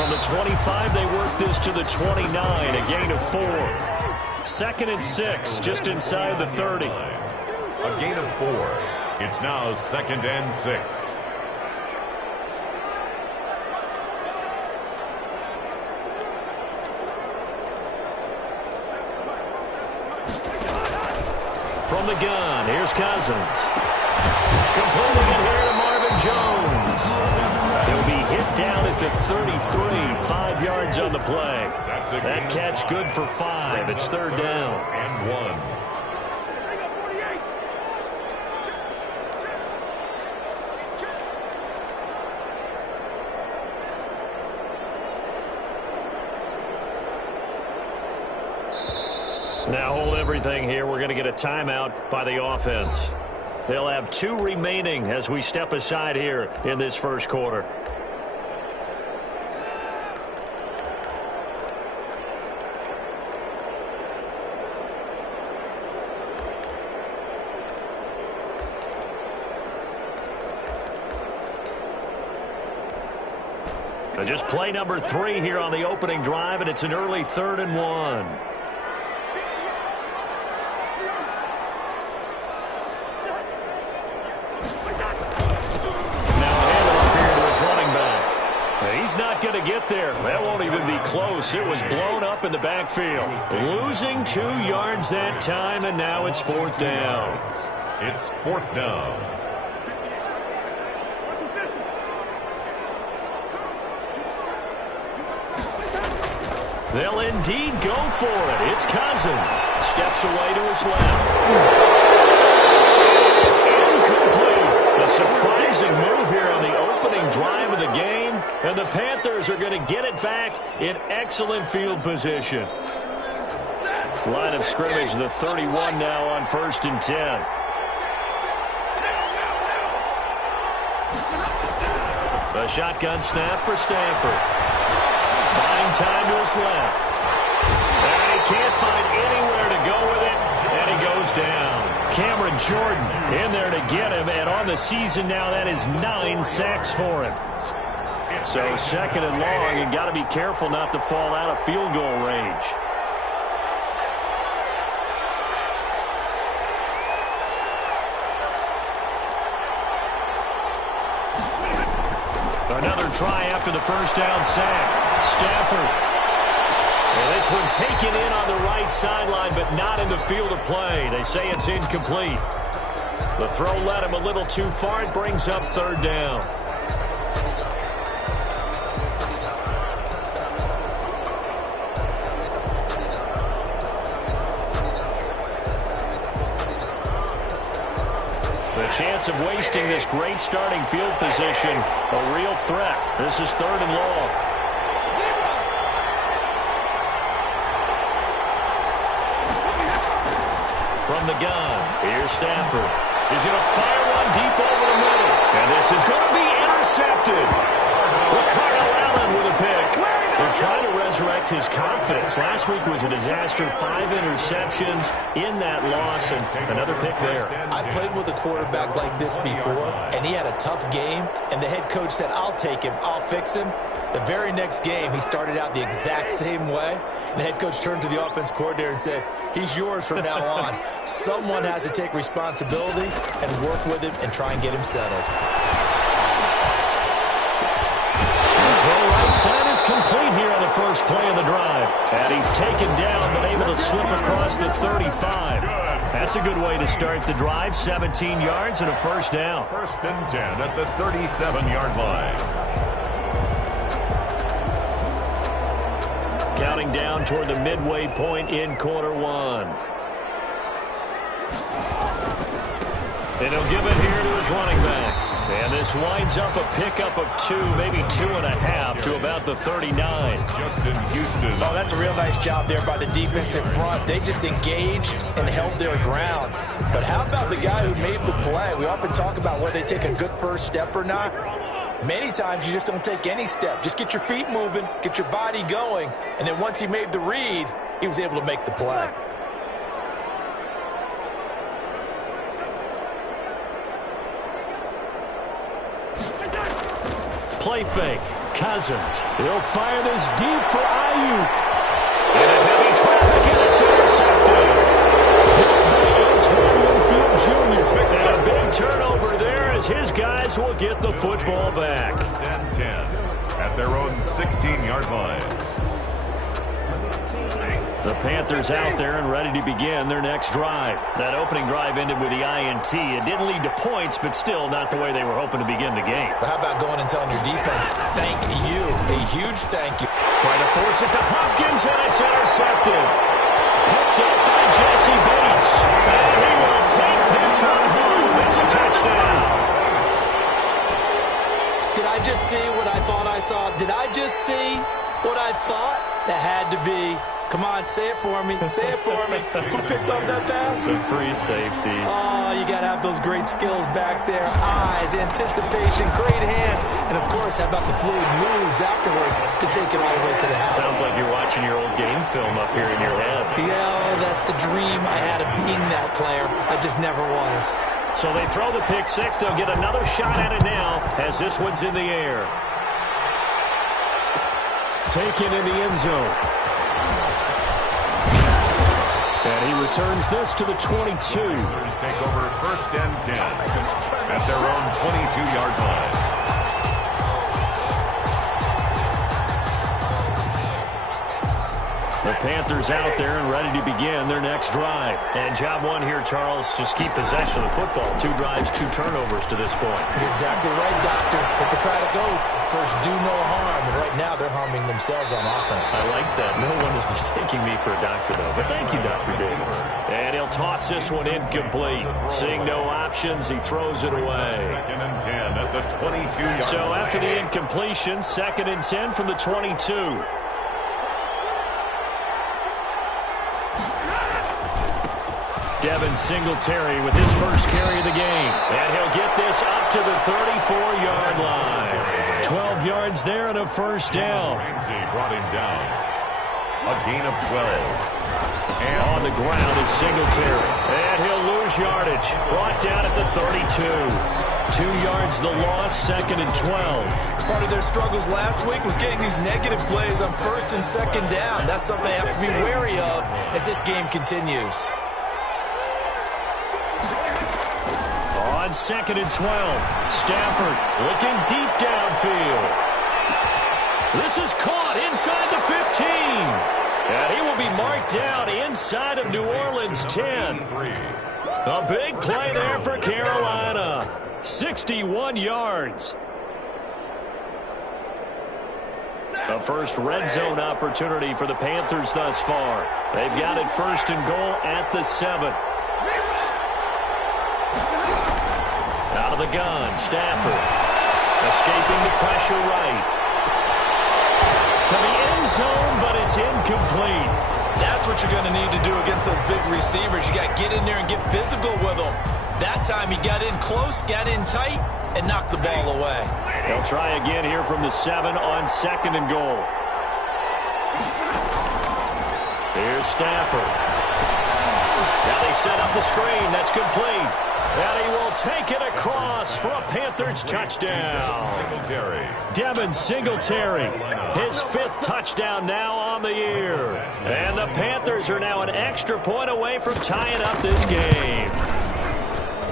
From the 25, they work this to the 29, a gain of 4. 2nd and 6, just inside the 30. A gain of 4. It's now 2nd and 6. From the gun, here's Cousins. Completing it here to Marvin Jones. He'll be hit down at the 33, 5 yards on the play. That catch good for 5. It's 3rd down. And 1. Now hold everything here. We're going to get a timeout by the offense. They'll have 2 remaining as we step aside here in this first quarter. So just play number 3 here on the opening drive, and it's an early 3rd and 1. He's not going to get there. That won't even be close. It was blown up in the backfield. Losing 2 yards that time, and now it's 4th down. It's 4th down. They'll indeed go for it. It's Cousins. Steps away to his left. It's incomplete. A surprising move here on the opening drive of the game. And the Panthers are going to get it back in excellent field position. Line of scrimmage, the 31 now on 1st and 10. A shotgun snap for Stanford. Buying time to his left. And he can't find anywhere to go with it, and he goes down. Cameron Jordan in there to get him, and on the season now, that is 9 sacks for him. So 2nd and long, you got to be careful not to fall out of field goal range. Another try after the first down sack. Stafford. And this one taken in on the right sideline, but not in the field of play. They say it's incomplete. The throw led him a little too far. It brings up 3rd down. The chance of wasting this great starting field position, a real threat. This is 3rd and long. From the gun, here's Stafford. He's going to fire one deep over the middle. And this is going to be intercepted. Ricardo Allen with a pick. They're trying to resurrect his confidence. Last week was a disaster. 5 interceptions in that loss, and another pick there. I played with a quarterback like this before, and he had a tough game, and the head coach said, I'll take him, I'll fix him. The very next game, he started out the exact same way, and the head coach turned to the offense coordinator and said, he's yours from now on. Someone has to take responsibility and work with him and try and get him settled. Throw right side is complete here on the first play of the drive. And he's taken down, but able to slip across the 35. That's a good way to start the drive. 17 yards and a 1st down. 1st and 10 at the 37-yard line. Counting down toward the midway point in quarter 1. And he'll give it here to his running back. And this winds up a pickup of 2, maybe 2.5 to about the 39. Justin Houston. Oh, that's a real nice job there by the defense in front. They just engaged and held their ground. But how about the guy who made the play? We often talk about whether they take a good first step or not. Many times you just don't take any step. Just get your feet moving, get your body going, and then once he made the read, he was able to make the play. Play fake. Cousins. He'll fire this deep for Ayuk. Into heavy traffic, and it's intercepted. Picked by Antoine Winfield Jr. And a big turnover there as his guys will get the football back. First and 10 at their own 16-yard line. The Panthers out there and ready to begin their next drive. That opening drive ended with the INT. It didn't lead to points, but still not the way they were hoping to begin the game. But how about going and telling your defense, thank you, a huge thank you. Trying to force it to Hopkins, and it's intercepted. Picked up by Jesse Bates. And he will take this one home. It's a touchdown. Did I just see what I thought I saw? Did I just see what I thought? That had to be. Come on, say it for me. Say it for me. Who picked up that pass? The free safety. Oh, you got to have those great skills back there. Eyes, anticipation, great hands. And, of course, how about the fluid moves afterwards to take it all the way to the house? Sounds like you're watching your old game film up here in your head. Yeah, that's the dream I had of being that player. I just never was. So they throw the pick six. They'll get another shot at it now as this one's in the air. Taken in the end zone. And he returns this to the 22. Panthers take over first and 10 at their own 22-yard line. The Panthers out there and ready to begin their next drive. And job one here, Charles, just keep possession of the football. 2 drives, 2 turnovers to this point. You're exactly right, Doctor. Hippocratic oath. First, do no harm. And right now, they're harming themselves on offense. I like that. No one is mistaking me for a doctor, though. But thank you, Dr. Davis. And he'll toss this one incomplete. Seeing no options, he throws it away. Second and 10 at the 22-yard line. So after the incompletion, second and 10 from the 22. Devin Singletary with his first carry of the game. And he'll get this up to the 34-yard line. 12 yards there and a first down. Ramsey brought him down. A gain of 12. And on the ground, it's Singletary. And he'll lose yardage. Brought down at the 32. 2 yards the loss, second and 12. Part of their struggles last week was getting these negative plays on first and second down. That's something they have to be wary of as this game continues. On second and 12, Stafford looking deep downfield. This is caught inside the 15. And he will be marked down inside of New Orleans 10. A big play there for Carolina. 61 yards. A first red zone opportunity for the Panthers thus far. They've got it first and goal at the 7. Out of the gun, Stafford. Escaping the pressure right. To the end zone, but it's incomplete. That's what you're going to need to do against those big receivers. You got to get in there and get physical with them. That time he got in close, got in tight, and knocked the ball away. They'll try again here from the 7 on second and goal. Here's Stafford. Now they set up the screen. That's complete. And he will take it across for a Panthers touchdown. Devin Singletary, his 5th touchdown now on the year. And the Panthers are now an extra point away from tying up this game.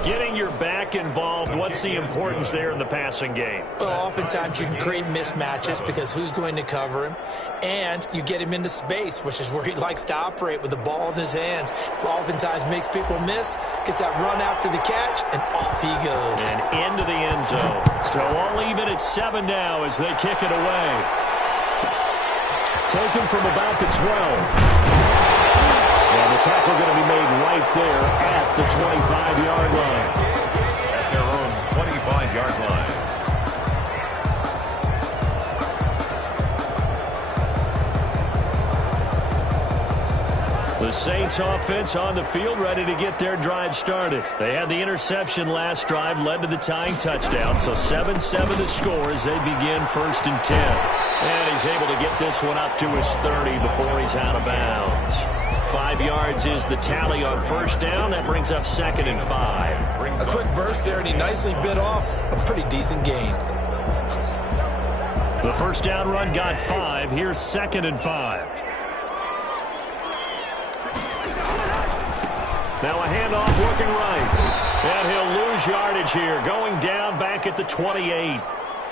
Getting your back involved, what's the importance there in the passing game? Well, oftentimes you can create mismatches because who's going to cover him? And you get him into space, which is where he likes to operate with the ball in his hands. Oftentimes makes people miss, gets that run after the catch, and off he goes. And into the end zone. So all even at 7 now as they kick it away. Taken from about the 12. And the tackle going to be made right there at the 25-yard line. At their own 25-yard line. The Saints offense on the field ready to get their drive started. They had the interception last drive, led to the tying touchdown. So 7-7 the score as they begin first and 10. And he's able to get this one up to his 30 before he's out of bounds. 5 yards is the tally on first down. That brings up second and 5. A quick burst there, and he nicely bit off a pretty decent gain. The first down run got 5. Here's 2nd and 5. Now a handoff working right. And he'll lose yardage here, going down back at the 28.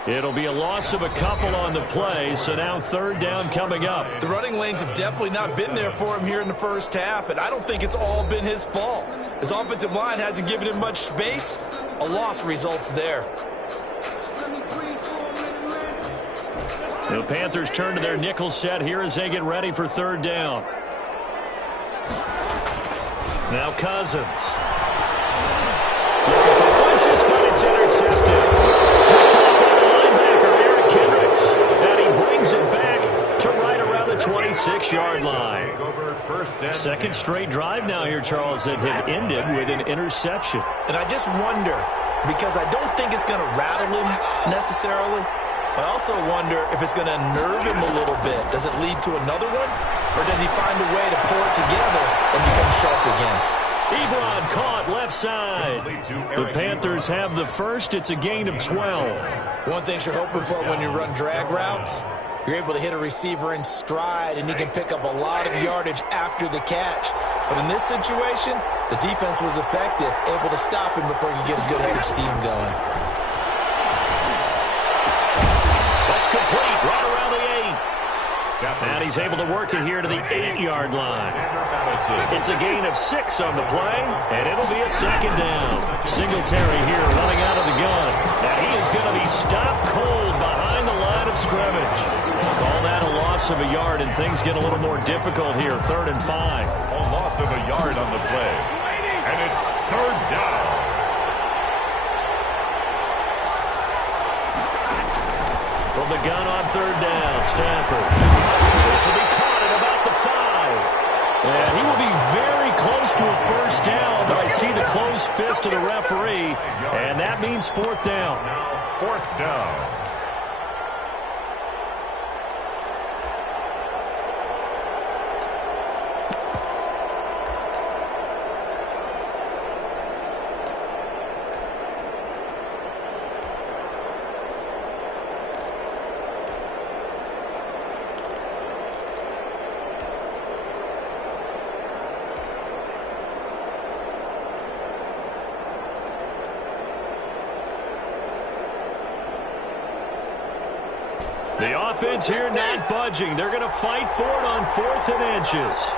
It'll be a loss of a couple on the play, so now 3rd down coming up. The running lanes have definitely not been there for him here in the first half, and I don't think it's all been his fault. His offensive line hasn't given him much space. A loss results there. The Panthers turn to their nickel set here as they get ready for 3rd down. Now Cousins. Looking for punches, but it's intercepted. Picked up by the linebacker, Eric Kendricks. And he brings it back to right around the 26-yard line. Second straight drive now here, Charles, that had ended with an interception. And I just wonder, because I don't think it's going to rattle him necessarily, but I also wonder if it's going to unnerve him a little bit. Does it lead to another one? Or does he find a way to pull it together and become sharp again? Ebron caught left side. The Panthers have the first. It's a gain of 12. One thing you're hoping for when you run drag routes, you're able to hit a receiver in stride, and he can pick up a lot of yardage after the catch. But in this situation, the defense was effective, able to stop him before you get a good head of steam going. That's complete right around the 8. And he's able to work it here to the 8-yard line. It's a gain of 6 on the play, and it'll be a 2nd down. Singletary here running out of the gun. And he is going to be stopped cold behind the line of scrimmage. Call that a loss of a yard, and things get a little more difficult here. 3rd and 5. A loss of a yard on the play. And it's 3rd down. From the gun on 3rd down, Stafford. This will be caught at about the 5. And he will be very close to a first down, but I see the closed fist of the referee, and that means 4th down. 4th down. The offense here not budging. They're going to fight for it on 4th and inches.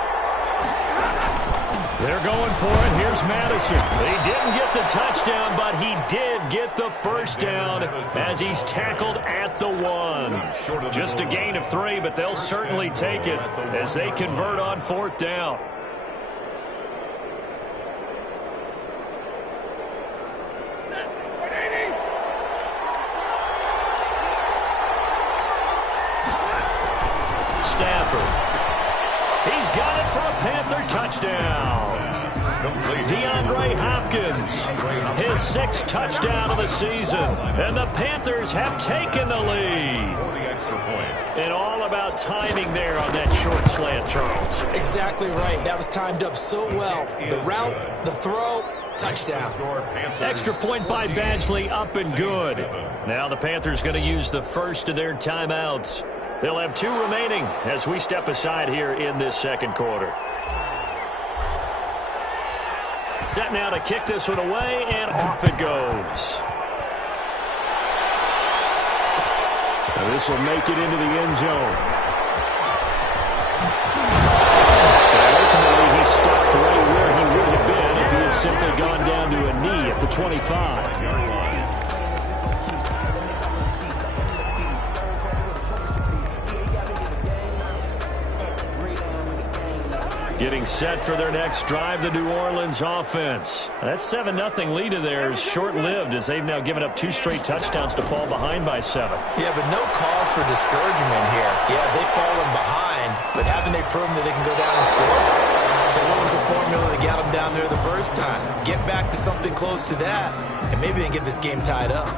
They're going for it. Here's Madison. He didn't get the touchdown, but he did get the first down as he's tackled at the 1. Just a gain of 3, but they'll certainly take it as they convert on 4th down. He's got it for a Panther touchdown. DeAndre Hopkins, his 6th touchdown of the season. And the Panthers have taken the lead. And all about timing there on that short slant, Charles. Exactly right. That was timed up so well. The route, the throw, touchdown. Extra point by Badgley, up and good. Now the Panthers going to use the first of their timeouts. They'll have 2 remaining as we step aside here in this 2nd quarter. Set now to kick this one away, and off it goes. Now this will make it into the end zone. And ultimately, he stopped right where he would have been if he had simply gone down to a knee at the 25. Getting set for their next drive, the New Orleans offense. That 7-0 lead of theirs short-lived as they've now given up 2 straight touchdowns to fall behind by 7. Yeah, but no cause for discouragement here. Yeah, they've fallen behind, but haven't they proven that they can go down and score? So what was the formula that got them down there the first time? Get back to something close to that, and maybe they can get this game tied up.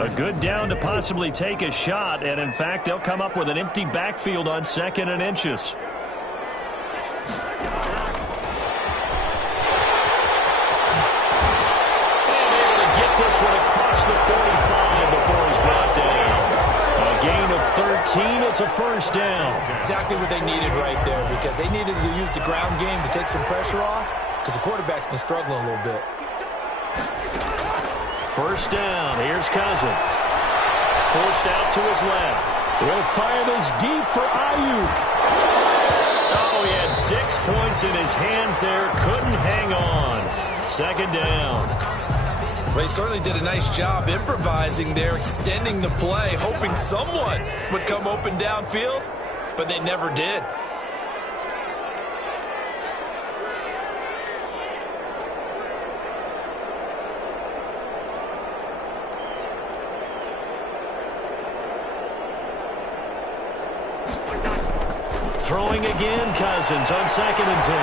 A good down to possibly take a shot, and in fact, they'll come up with an empty backfield on 2nd and inches. 13. It's a first down. Exactly what they needed right there, because they needed to use the ground game to take some pressure off, because the quarterback's been struggling a little bit. First down. Here's Cousins. Forced out to his left. He'll fire this deep for Ayuk. Oh, he had 6 points in his hands there. Couldn't hang on. Second down. Well, he certainly did a nice job improvising there, extending the play, hoping someone would come open downfield, but they never did. Throwing again, Cousins on 2nd and 10.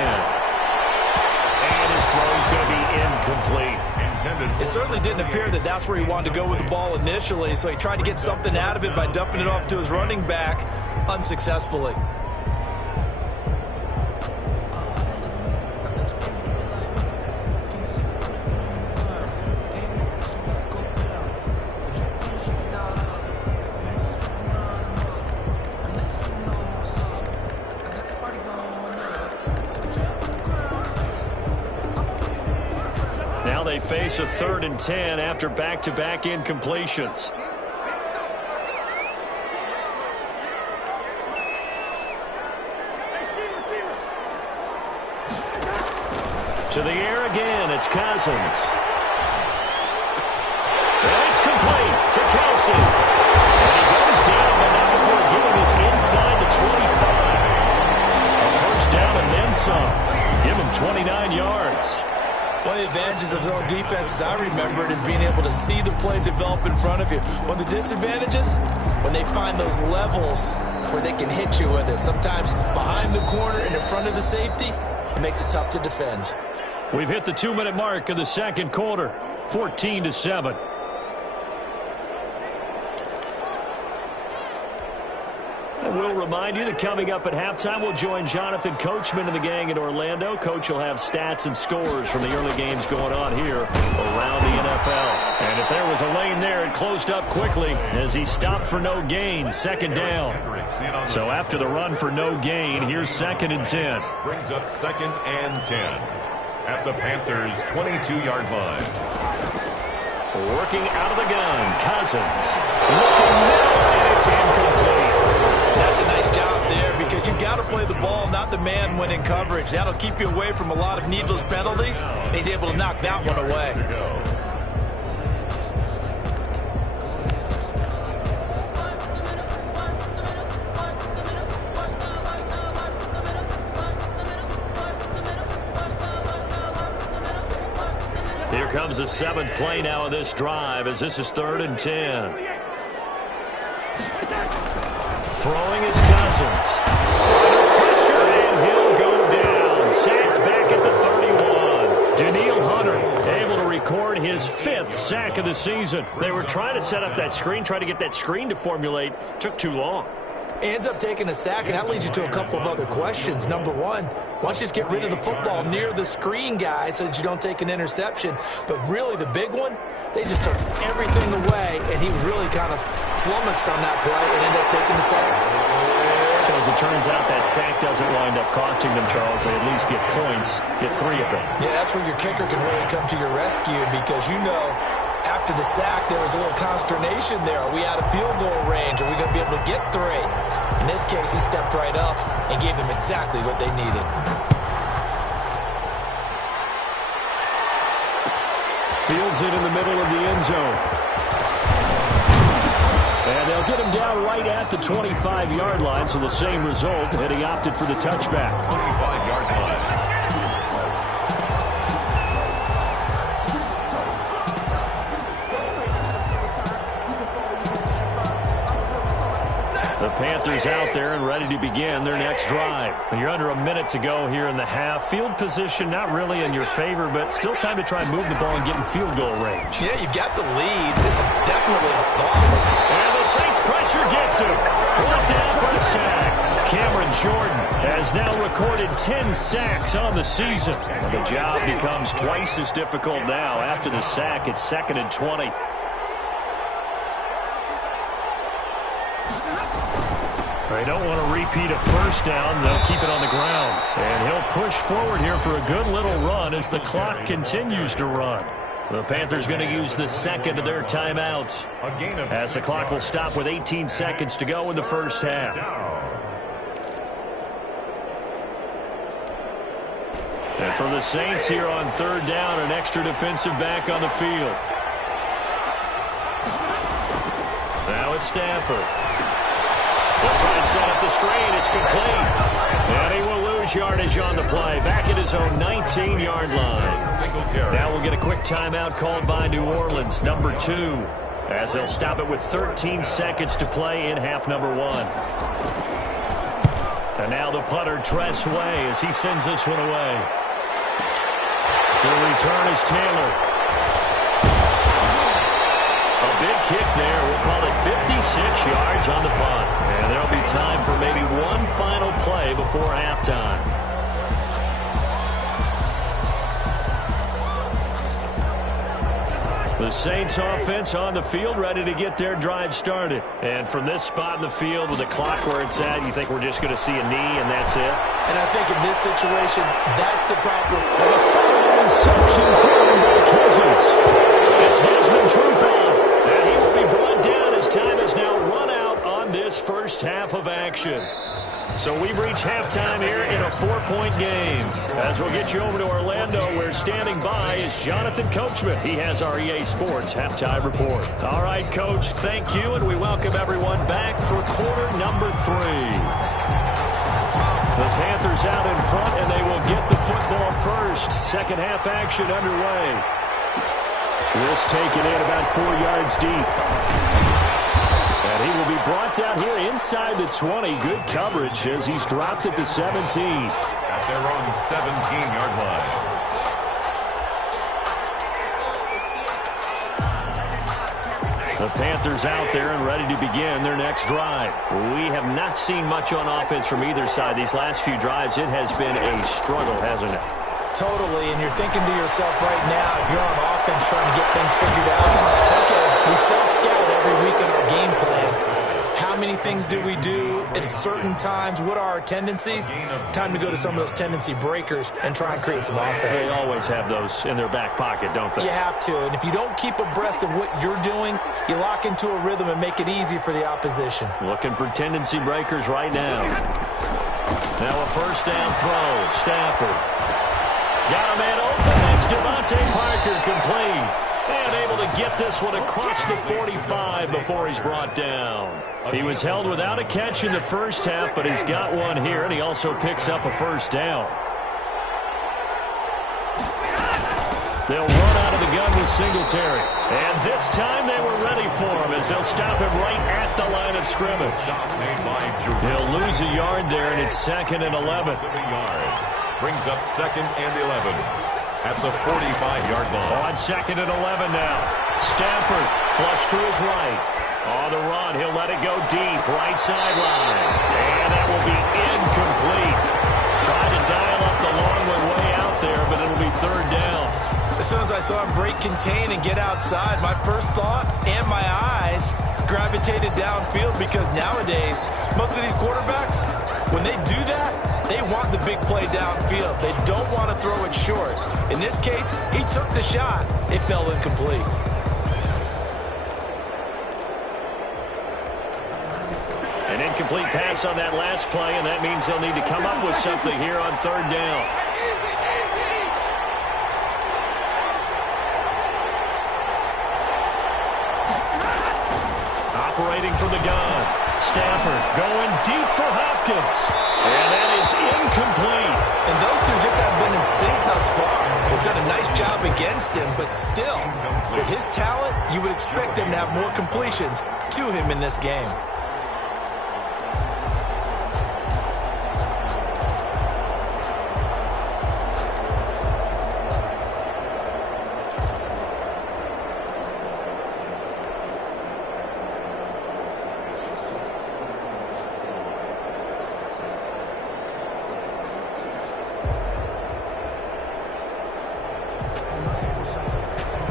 And his throw's going to be incomplete. It certainly didn't appear that that's where he wanted to go with the ball initially, so he tried to get something out of it by dumping it off to his running back unsuccessfully. Now they face a 3rd and 10 after back-to-back incompletions. To the air again, it's Cousins. And it's complete to Kelsey. And he goes down, but not before getting us inside the 25. A first down and then some. Give him 29 yards. One of the advantages of zone defense, as I remember it, is being able to see the play develop in front of you. One of the disadvantages, when they find those levels where they can hit you with it. Sometimes behind the corner and in front of the safety, it makes it tough to defend. We've hit the 2-minute mark of the second quarter, 14-7. I will remind you that coming up at halftime, we'll join Jonathan Coachman and the gang in Orlando. Coach will have stats and scores from the early games going on here around the NFL. And if there was a lane there, it closed up quickly as he stopped for no gain, 2nd down. So after the run for no gain, here's 2nd and 10. Brings up 2nd and 10 at the Panthers' 22-yard line. Working out of the gun, Cousins. Looking middle, and it's incomplete. That's a nice job there, because you've got to play the ball, not the man when in coverage. That'll keep you away from a lot of needless penalties, and he's able to knock that one away. Here comes the 7th play now of this drive, as this is 3rd and 10. Throwing is Cousins. Under pressure, and he'll go down. Sacked back at the 31. Daniil Hunter able to record his 5th sack of the season. They were trying to set up that screen, try to get that screen to formulate. Took too long. Ends up taking a sack, and that leads you to a couple of other questions. Number one, why don't you just get rid of the football near the screen guy so that you don't take an interception? But really, the big one, they just took everything away, and he was really kind of flummoxed on that play and ended up taking the sack. So as it turns out, that sack doesn't wind up costing them, Charles. They at least get points, get 3 of them. Yeah, that's where your kicker can really come to your rescue, because you know after the sack there was a little consternation there. Are we out of field goal range? Are we going to be able to get 3? In this case, he stepped right up and gave them exactly what they needed. Fields it in the middle of the end zone. And they'll get him down right at the 25-yard line, so the same result, and he opted for the touchback. 25-yard line. The Panthers out there and ready to begin their next drive. When you're under a minute to go here in the half, field position not really in your favor, but still time to try and move the ball and get in field goal range. Yeah, you've got the lead. It's definitely a thought. And the Saints pressure gets him. Brought down for a sack. Cameron Jordan has now recorded 10 sacks on the season. And the job becomes twice as difficult now. After the sack, it's 2nd and 20. They don't want to repeat a first down. They'll keep it on the ground. And he'll push forward here for a good little run as the clock continues to run. The Panthers going to use the second of their timeouts as the clock will stop with 18 seconds to go in the first half. And for the Saints here on third down, an extra defensive back on the field. Now it's Stafford. They'll try and set up the screen. It's complete. And he will lose yardage on the play. Back at his own 19-yard line. Now we'll get a quick timeout called by New Orleans, number 2, as they'll stop it with 13 seconds to play in half number 1. And now the punter, Tress Way, as he sends this one away. To return is Taylor. A big kick there. We'll call it 56 yards on the punt. And there'll be time for maybe one final play before halftime. The Saints offense on the field, ready to get their drive started. And from this spot in the field with the clock where it's at, you think we're just going to see a knee and that's it? And I think in this situation, that's the proper. And a final interception thrown by Cousins. It's Desmond Trufant. And he will be brought down as time has now run out on this first half of action. So we've reached halftime here in a 4-point game. As we'll get you over to Orlando, where standing by is Jonathan Coachman. He has our EA Sports halftime report. All right, Coach, thank you, and we welcome everyone back for quarter number 3. The Panthers out in front, and they will get the football first. Second half action underway. This taken in about 4 yards deep. And he will be brought down here inside the 20. Good coverage as he's dropped at the 17. At their own 17-yard line. The Panthers out there and ready to begin their next drive. We have not seen much on offense from either side. These last few drives, it has been a struggle, hasn't it? Totally, and you're thinking to yourself right now, if you're on offense trying to get things figured out, okay, we self-scout every week in our game plan. How many things do we do at certain times? What are our tendencies? Time to go to some of those tendency breakers and try and create some offense. They always have those in their back pocket, don't they? You have to, and if you don't keep abreast of what you're doing, you lock into a rhythm and make it easy for the opposition. Looking for tendency breakers right now. Now a first down throw. Stafford. Got a man open. That's Devontae Parker, complete. And able to get this one across the 45 before he's brought down. He was held without a catch in the first half, but he's got one here, and he also picks up a first down. They'll run out of the gun with Singletary. And this time they were ready for him as they'll stop him right at the line of scrimmage. He'll lose a yard there, and it's 2nd and 11. Brings up 2nd and 11 at the 45-yard line. On 2nd and 11 now. Stafford flush to his right. On the run, he'll let it go deep, right sideline. And that will be incomplete. Trying to dial up the long one way out there, but it'll be 3rd down. As soon as I saw him break contain and get outside, my first thought and my eyes gravitated downfield, because nowadays, most of these quarterbacks, when they do that, they want the big play downfield. They don't want to throw it short. In this case, he took the shot. It fell incomplete. An incomplete pass on that last play, and that means they'll need to come up with something here on 3rd down. Operating from the gun. Stafford going deep for Hopkins. And that is incomplete. And those two just haven't been in sync thus far. They've done a nice job against him, but still, with his talent, you would expect them to have more completions to him in this game.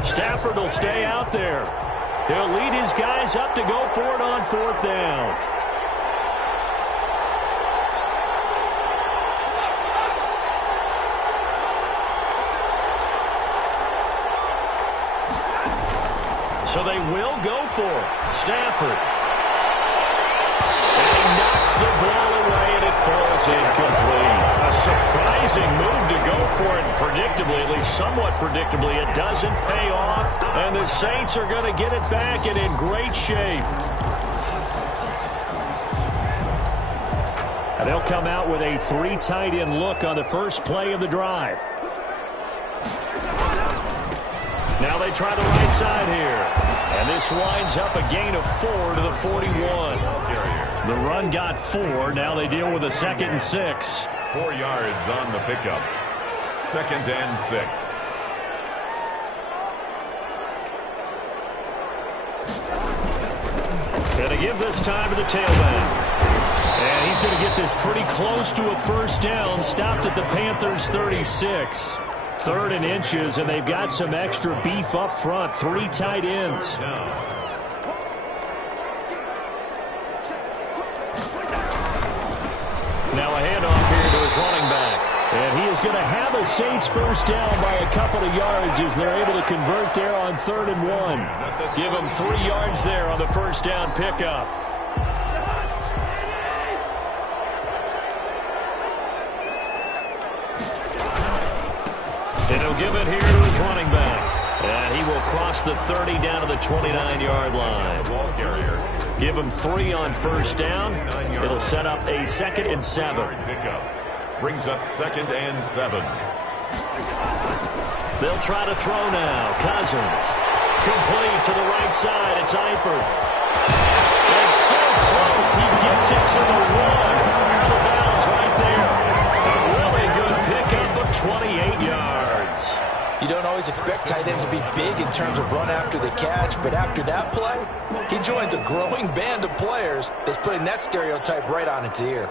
Stafford will stay out there. He'll lead his guys up to go for it on 4th down. So they will go for it. Stafford. And he knocks the ball away, and it falls incomplete. A surprising move to go for it. Predictably, at least somewhat predictably, it doesn't pay off. And the Saints are going to get it back and in great shape. And they'll come out with a 3 tight end look on the first play of the drive. Now they try the right side here. And this winds up a gain of 4 to the 41. The run got 4. Now they deal with a 2nd and 6. 4 yards on the pickup. 2nd and 6. And to give this time to the tailback. And he's going to get this pretty close to a first down. Stopped at the Panthers' 36. 3rd and inches, and they've got some extra beef up front. 3 tight ends. Now a handoff here to his running back. And he is going to have a Saints first down by a couple of yards as they're able to convert there on 3rd and 1. Give him 3 yards there on the first down pickup. And he'll give it here to his running back. And he will cross the 30 down to the 29-yard line. Give him 3 on first down. It'll set up a 2nd and 7. Brings up 2nd and 7. They'll try to throw now. Cousins. Complete to the right side. It's Eifert. And so close. He gets it to the 1. Out of bounds right there. A really good pickup of 28 yards. You don't always expect tight ends to be big in terms of run after the catch, but after that play, he joins a growing band of players that's putting that stereotype right on its ear.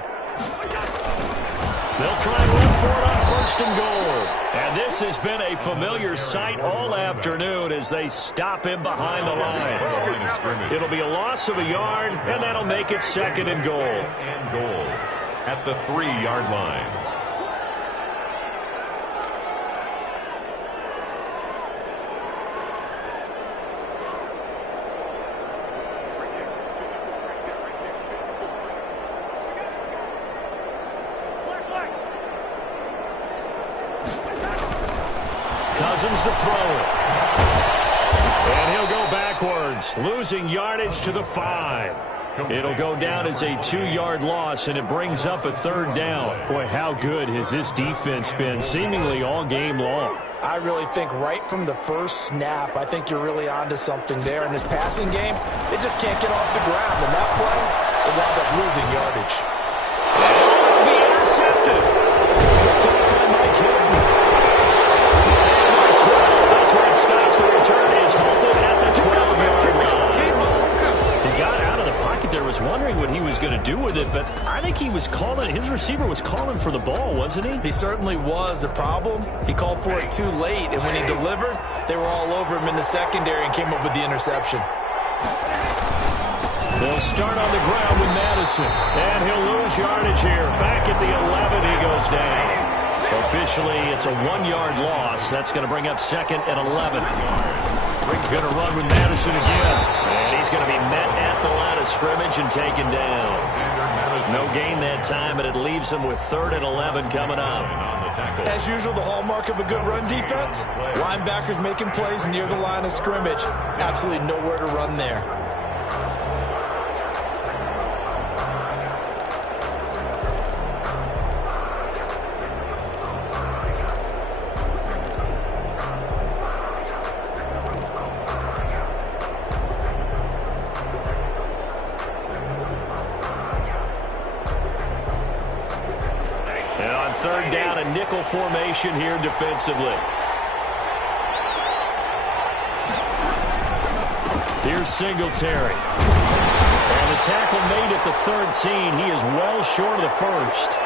They'll try and run for it on 1st and goal. And this has been a familiar sight all afternoon as they stop him behind the line. It'll be a loss of a yard, and that'll make it 2nd and goal. At the 3-yard line. Cousins to throw it. And he'll go backwards, losing yardage to the 5. It'll go down as a 2-yard loss, and it brings up a 3rd down. Boy, how good has this defense been seemingly all game long? I really think right from the first snap, I think you're really onto something there. In this passing game, they just can't get off the ground. And that play, they wound up losing yardage. It'll be intercepted. Picked up by Mike Hilton. That's where it stops. The return is halted at the 12-yard line. He got out of the pocket there, was wondering what he was going to do with it, but I think he was calling, his receiver was calling for the ball, wasn't he? He certainly was. The problem, he called for it too late, and when he delivered, they were all over him in the secondary and came up with the interception. They'll start on the ground with Madison, and he'll lose yardage here. Back at the 11, he goes down. Officially, it's a 1-yard loss. That's going to bring up 2nd and 11. Going to run with Madison again. And he's going to be met at the line of scrimmage and taken down. No gain that time, and it leaves him with 3rd and 11 coming up. As usual, the hallmark of a good run defense, linebackers making plays near the line of scrimmage. Absolutely nowhere to run there. Nickel formation here defensively. Here's Singletary. And the tackle made at the 13. He is well short of the 1st.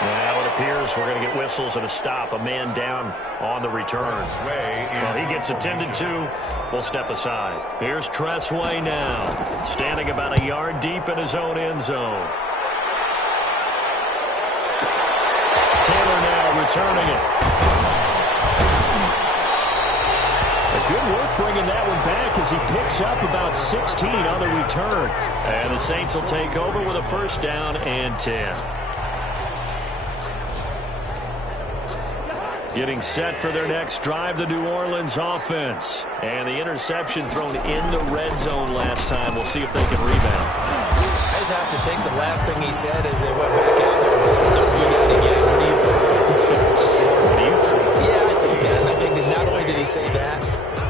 Now it appears we're going to get whistles and a stop. A man down on the return. Well, he gets attended to. We'll step aside. Here's Tressway now. Standing about a yard deep in his own end zone. Taylor now returning it. The Good work bringing that one back as he picks up about 16 on the return. And the Saints will take over with a first down and 10. Getting set for their next drive, the New Orleans offense. And the interception thrown in the red zone last time. We'll see if they can rebound. I just have to think the last thing he said as they went back out there was, don't do that again. What do you think? What do you think? Yeah, I think that. I think that not only did he say that,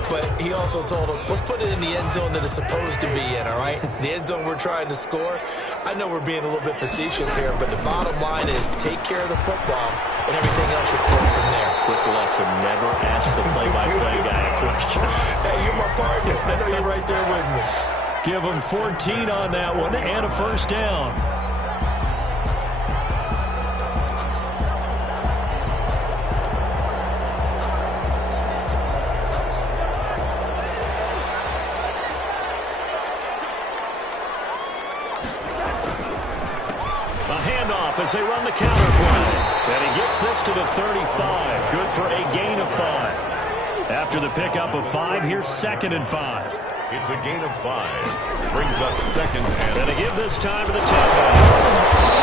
but he also told him, let's put it in the end zone that it's supposed to be in, all right? The end zone we're trying to score. I know we're being a little bit facetious here, but the bottom line is take care of the football, and everything else should flow from there. Quick lesson, never ask the play-by-play guy a question. Hey, you're my partner. I know you're right there with me. Give them 14 on that one and a first down. A handoff as they run the counter play. And he gets this to the 35. Good for a gain of 5. After the pickup of 5, here's 2nd and 5. It's a gain of 5. Brings up 2nd and... And they give this time to the tailback.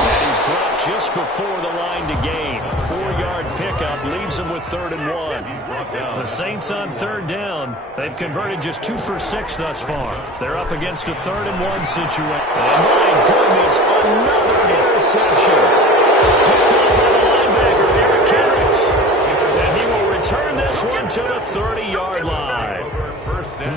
And he's dropped just before the line to gain. 4-yard pickup leaves him with 3rd and 1. He's brought down. The Saints on 3rd down. They've converted just 2 for 6 thus far. They're up against a 3rd and 1 situation. And my goodness, another interception. Picked up by the linebacker, Eric Harris. And he will return this one to the 30-yard line.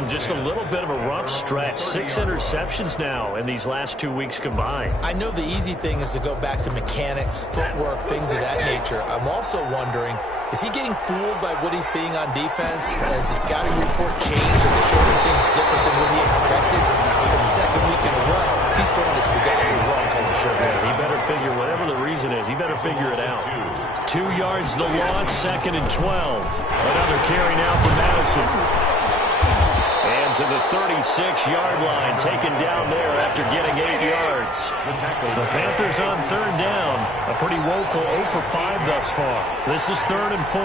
Just a little bit of a rough stretch. 6 interceptions now in these last 2 weeks combined. I know the easy thing is to go back to mechanics, footwork, things of that nature. I'm also wondering, is he getting fooled by what he's seeing on defense? Has the scouting report changed and they're showing things different than what he expected? For the 2nd week in a row, he's throwing it to the guys in the wrong color shirts. He better figure, whatever the reason is, he better figure it out. 2 yards the loss, 2nd and 12. Another carry now for Madison. And to the 36-yard line, taken down there after getting 8 yards. The Panthers on 3rd down. A pretty woeful 0 for 5 thus far. This is 3rd and 4.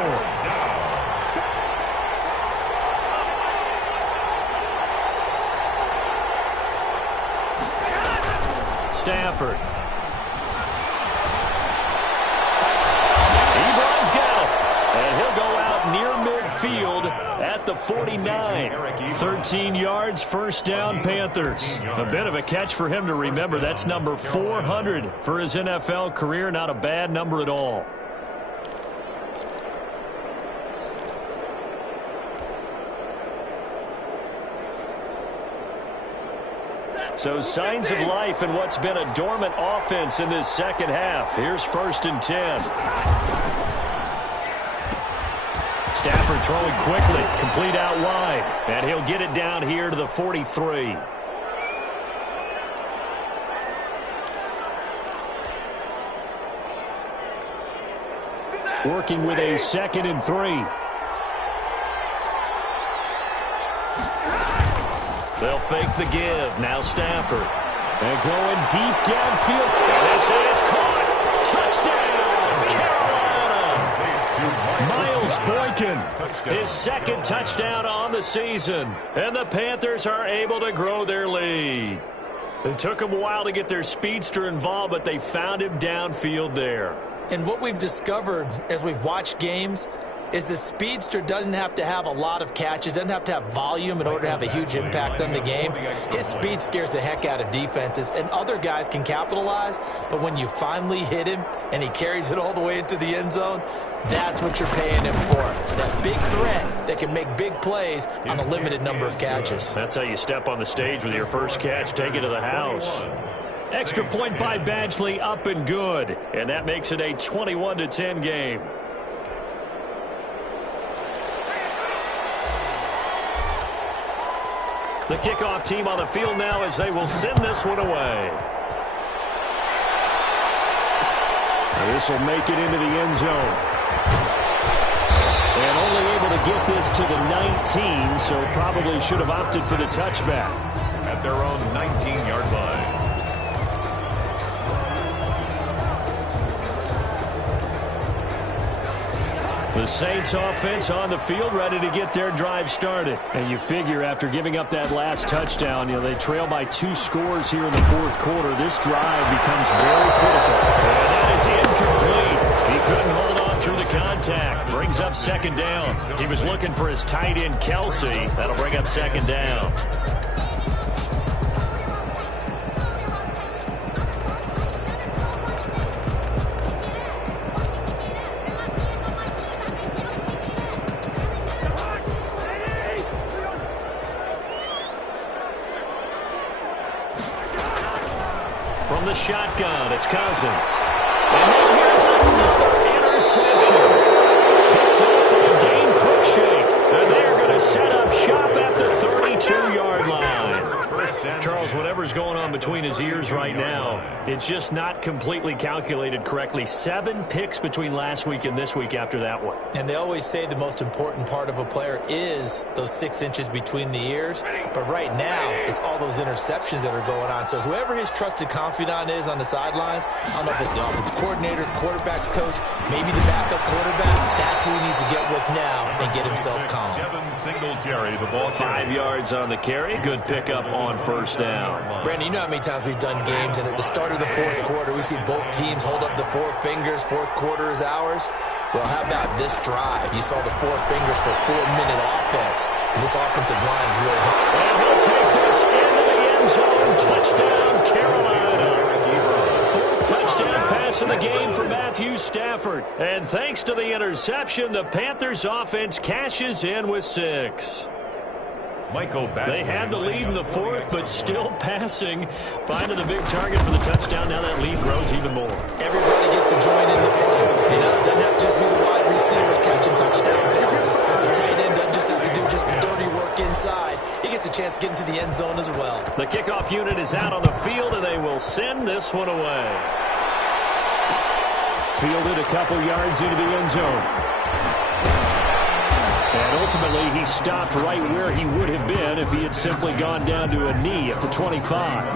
Stafford. Ebron's got it. And he'll go out near midfield at the 49. 13 yards, first down, Panthers. A bit of a catch for him to remember. That's number 400 for his NFL career. Not a bad number at all. So signs of life in what's been a dormant offense in this 2nd half. Here's 1st and 10. Stafford throwing quickly, complete out wide. And he'll get it down here to the 43. Working with a 2nd and 3. They'll fake the give. Now Stafford. And going deep downfield. And this is caught. Touchdown, Carolina. Miles Boykin, his 2nd touchdown on the season. And the Panthers are able to grow their lead. It took them a while to get their speedster involved, but they found him downfield there. And what we've discovered as we've watched games is the speedster doesn't have to have a lot of catches, doesn't have to have volume in order to have a huge impact on the game. His speed scares the heck out of defenses, and other guys can capitalize, but when you finally hit him and he carries it all the way into the end zone, that's what you're paying him for. That big threat that can make big plays on a limited number of catches. That's how you step on the stage with your first catch, take it to the house. Extra point by Badgley, up and good, and that makes it a 21-10 game. The kickoff team on the field now as they will send this one away. This will make it into the end zone. And only able to get this to the 19, so probably should have opted for the touchback. At their own 19-yard line. The Saints offense on the field, ready to get their drive started. And you figure after giving up that last touchdown, they trail by 2 scores here in the fourth quarter. This drive becomes very critical. And that is incomplete. He couldn't hold on through the contact. Brings up second down. He was looking for his tight end, Kelsey. That'll bring up second down. From the shotgun, it's Cousins. And now here's another interception. Picked up by Dane Cruikshank. And they're going to set up shop at the 32-yard line. Charles, whatever's going on between his ears right now, it's just not completely calculated correctly. 7 picks between last week and this week after that one. And they always say the most important part of a player is those 6 inches between the ears. But right now, it's all those interceptions that are going on. So whoever his trusted confidant is on the sidelines, I don't know if it's the offensive coordinator, the quarterback's coach, maybe the backup quarterback, that's who he needs to get with now and get himself calm. 5 yards on the carry. Good pickup on first down. Brandon, you know how many times we've done games, and at the start of the fourth quarter, we see both teams hold up the 4 fingers. Fourth quarter is ours. Well, how about this drive? You saw the 4 fingers for 4-minute offense, and this offensive line is really hard. And he'll take this into the end zone. Touchdown, Carolina. 4th touchdown pass in the game for Matthew Stafford. And thanks to the interception, the Panthers offense cashes in with 6. They had the lead in the 4th, but still passing. Finding the big target for the touchdown. Now that lead grows even more. Everybody gets to join in the fun. It doesn't have to just be the wide receivers catching touchdown passes. The tight end doesn't just have to do just the dirty work inside. He gets a chance to get into the end zone as well. The kickoff unit is out on the field, and they will send this one away. Fielded a couple yards into the end zone. And ultimately, he stopped right where he would have been if he had simply gone down to a knee at the 25.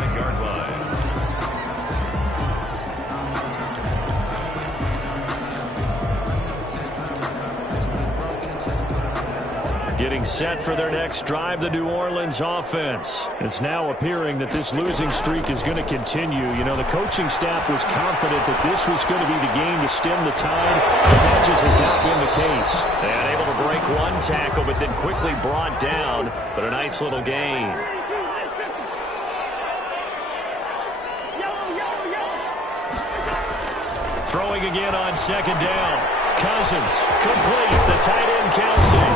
Getting set for their next drive, the New Orleans offense. It's now appearing that this losing streak is going to continue. The coaching staff was confident that this was going to be the game to stem the tide, but that just has not been the case. And able to break one tackle, but then quickly brought down, but a nice little gain. Throwing again on second down. Cousins, complete, the tight end Kelsey.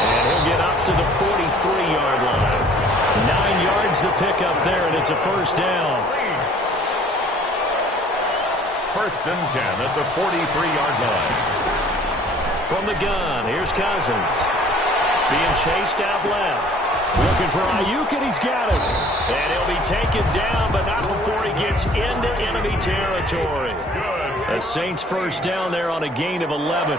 And he'll get up to the 43-yard line. 9 yards to pick up there, and it's a first down. First and 10 at the 43-yard line. From the gun, here's Cousins. Being chased out left. Looking for Ayuk, and he's got it. And he'll be taken down, but not before he gets into enemy territory. The Saints first down there on a gain of 11.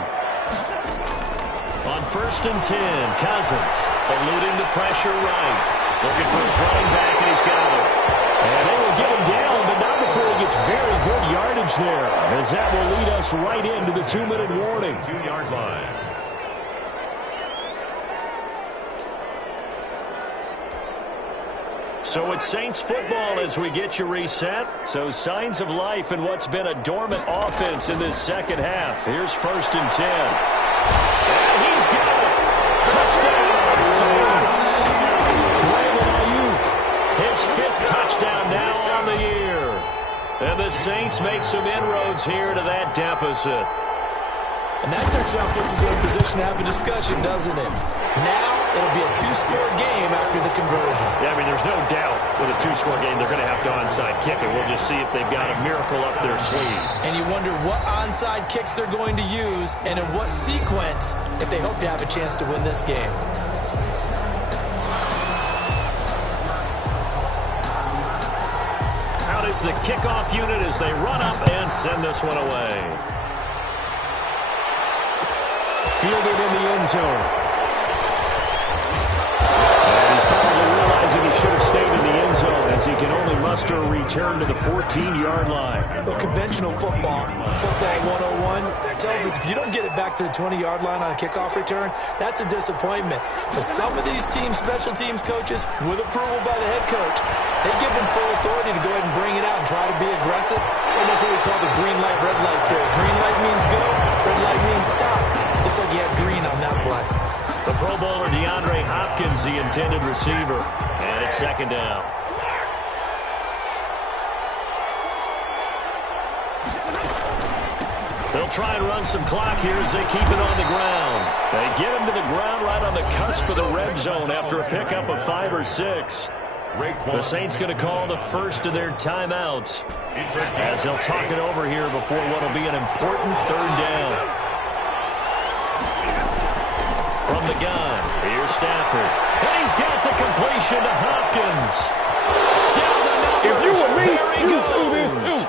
On first and 10, Cousins eluding the pressure right. Looking for his running back, and he's got it. And they will get him down, but not before he gets very good yardage there, as that will lead us right into the 2-minute warning. 2-yard line. So it's Saints football as we get you reset. So signs of life in what's been a dormant offense in this second half. Here's first and 10. And he's got it. Touchdown, Saints. Brandon Ayuk, his 5th touchdown now on the year. And the Saints make some inroads here to that deficit. And that touchdown puts us in a position to have a discussion, doesn't it? Now it'll be a 2-score game after the conversion. Yeah, there's no doubt with a 2-score game they're going to have to onside kick it. We'll just see if they've got a miracle up their sleeve. And you wonder what onside kicks they're going to use and in what sequence if they hope to have a chance to win this game. Out is the kickoff unit as they run up and send this one away. Fielded in the end zone. And he's probably realizing he should have stayed in the end zone as he can only muster a return to the 14-yard line. The conventional football 101, tells us if you don't get it back to the 20-yard line on a kickoff return, that's a disappointment. But some of these teams, special teams coaches, with approval by the head coach, they give them full authority to go ahead and bring it out and try to be aggressive. Almost what we call the green light, red light there. Green light means go, red light means stop. Looks like he had green on that play. The Pro Bowler DeAndre Hopkins, the intended receiver. And it's second down. They'll try and run some clock here as they keep it on the ground. They get him to the ground right on the cusp of the red zone after a pickup of 5 or 6. The Saints going to call the first of their timeouts as they'll talk it over here before what will be an important third down. From the gun, here's Stafford. And he's got the completion to Hopkins. Down the numbers. If you were me, there he you goes. do this too.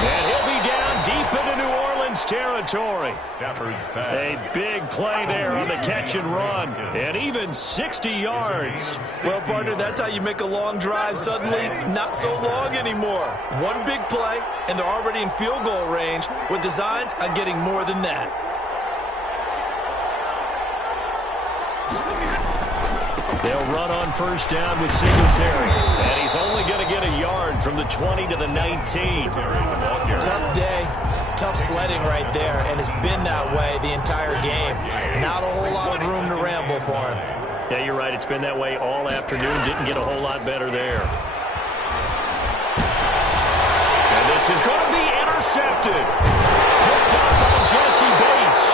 And he'll be down deep into New Orleans territory. Stafford's A pass. big play there on the catch and run. And even 60 yards. Well, partner, that's how you make a long drive suddenly not so long anymore. One big play, and they're already in field goal range with designs on getting more than that. They'll run on first down with Singletary. And he's only going to get a yard from the 20 to the 19. Tough day, tough sledding right there, and it's been that way the entire game. Not a whole lot of room to ramble for him. Yeah, you're right. It's been that way all afternoon. Didn't get a whole lot better there. And this is going to be intercepted. Picked up by Jesse Bates.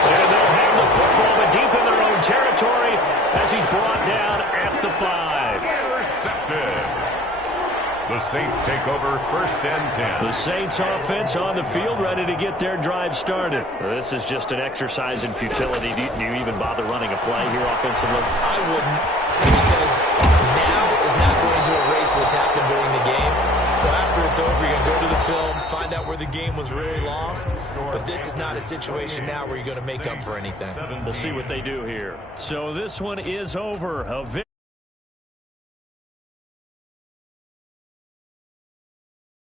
And they'll have the football, but deep in their own territory as he's brought down at the 5. Intercepted. The Saints take over first and 10. The Saints offense on the field ready to get their drive started. This is just an exercise in futility. Do you even bother running a play here offensively? I wouldn't, because now is not going to erase what's happened during the game. So after it's over, you're going to go to the film, find out where the game was really lost. But this is not a situation now where you're going to make up for anything. We'll see what they do here. So this one is over.